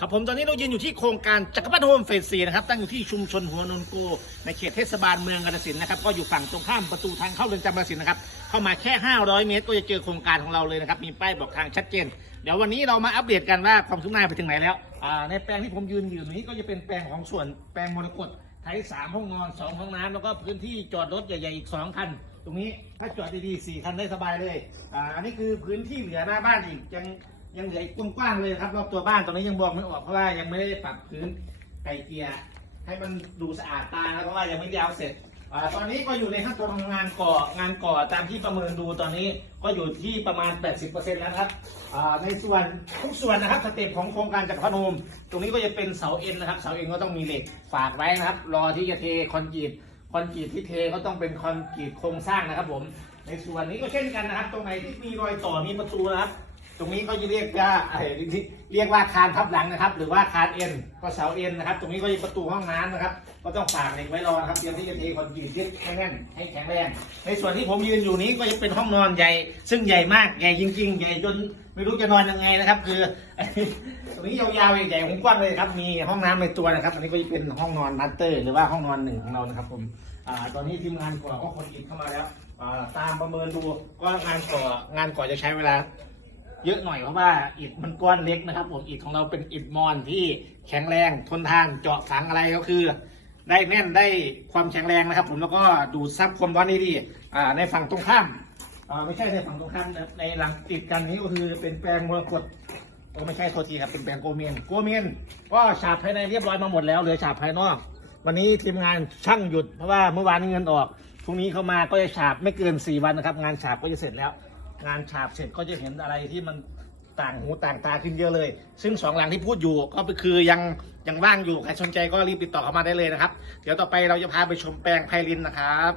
ครับผมตอนนี้เรายืนอยู่ที่โครงการจักรพรรดิโฮมเฟสซีนะครับตั้งอยู่ที่ชุมชนหัวนนโก ในเขตเทศบาลเมืองกาฬสินธุ์นะครับก็อยู่ฝั่งตรงข้ามประตูทางเข้าเรือนจำกาฬสินธุ์นะครับเข้ามาแค่ 500 เมตร ก็จะเจอโครงการของเราเลยนะครับมีป้ายบอกทางชัดเจน เดี๋ยววันนี้เรามาอัปเดตกันว่าความคืบหน้าไปถึงไหนแล้วอ่าในแปลงที่ผมยืนอยู่นี้ก็จะเป็นแปลงของส่วนแปลงมรกตไทยสามห้องนอนสองห้องน้ำแล้วก็พื้นที่จอดรถใหญ่ๆอีกสองคันตรงนี้ถ้าจอดดีๆสี่คันได้สบายเลยอ่าอันนี้คือพื้นที่เหลือหน้าบ้านอีกยัง ยังเหลืออีกกว้างๆเลยครับรอบตัวบ้านตอนนี้ยังบอกไม่ออกเพราะว่ายังไม่ได้ปรับพื้นไกลเกียร์ให้มันดูสะอาดตานะเพราะว่ายังไม่ได้เอาเสร็จอตอนนี้ก็อยู่ในขั้นตอนของงานก่องานก่อตามที่ประเมินดูตอนนี้ก็อยู่ที่ประมาณ 80%แล้วครับในส่วนทุกส่วนนะครับสเต็ปของโครงการจักรพรรดิโฮมตรงนี้ก็จะเป็นเสาเอ็นนะครับเสาเอ็นก็ต้องมีเหล็กฝากไว้นะครับ รอที่จะเทคอนกรีตคอนกรีตที่เทก็ต้องเป็นคอนกรีตโครงสร้างนะครับผม ในส่วนนี้ก็เช่นกันนะครับ ตรงไหนที่มีรอยต่อมีประตูนะครับ ตรงนี้ก็จะเรียกว่าเอ่อเรียกว่าคานทับหลังนะครับ หรือว่าคานเอ็นก็เสาเอ็นนะครับ ตรงนี้ก็จะประตูห้องน้ำนะครับ ก็ต้องฝากเหล็กไว้รอนะครับเตรียมที่จะเทคอนกรีตยึดให้แน่นให้แข็งแรง ในส่วนที่ผมยืนอยู่นี้ก็จะเป็นห้องนอนใหญ่ ซึ่งใหญ่มากใหญ่จริง ๆ ใหญ่จนไม่รู้จะนอนยังไงนะครับ คือ ตรงนี้ยาวๆใหญ่ๆกว้างๆเลยครับ มีห้องน้ำในตัวนะครับ อันนี้ก็จะเป็นห้องนอนมาสเตอร์หรือว่าห้องนอนหนึ่งของเรานะครับผมอ่าตอนนี้ทีมงานก่อก็คนอิดเข้ามาแล้วอ่าตามประเมินดูก็งานก่องานก่อจะใช้เวลา เยอะหน่อยเพราะว่าอิฐมันก้อนเล็กนะครับ ผมอิฐของเราเป็นอิฐมอนที่แข็งแรงทนทานเจาะฝังอะไรก็คือ ได้แน่นได้ความแข็งแรงนะครับ ผมแล้วก็ดูดซับความร้อนได้ดีอ่าในฝั่งตรงข้ามอ่าไม่ใช่ในฝั่งตรงข้ามนะในหลังติดกันนี้ก็คือเป็นแปลงมรกตโอ้ไม่ใช่โทษทีครับเป็นแปลงโกเมนโกเมนก็ฉาบภายในเรียบร้อยมาหมดแล้วเหลือฉาบภายนอก วันนี้ทีมงานช่างหยุดเพราะว่าเมื่อวานเงินออกพรุ่งนี้เข้ามาก็จะฉาบไม่เกิน 4 วันนะครับ งานฉาบก็จะเสร็จแล้ว งานฉาบเสร็จก็จะเห็นอะไรที่มันต่างหูต่างตาขึ้นเยอะเลย ซึ่งสองหลังที่พูดอยู่ก็คือยังยังว่างอยู่ใครสนใจก็รีบติดต่อเข้ามาได้เลยนะครับ เดี๋ยวต่อไปเราจะพาไปชมแปลงไพลินนะครับ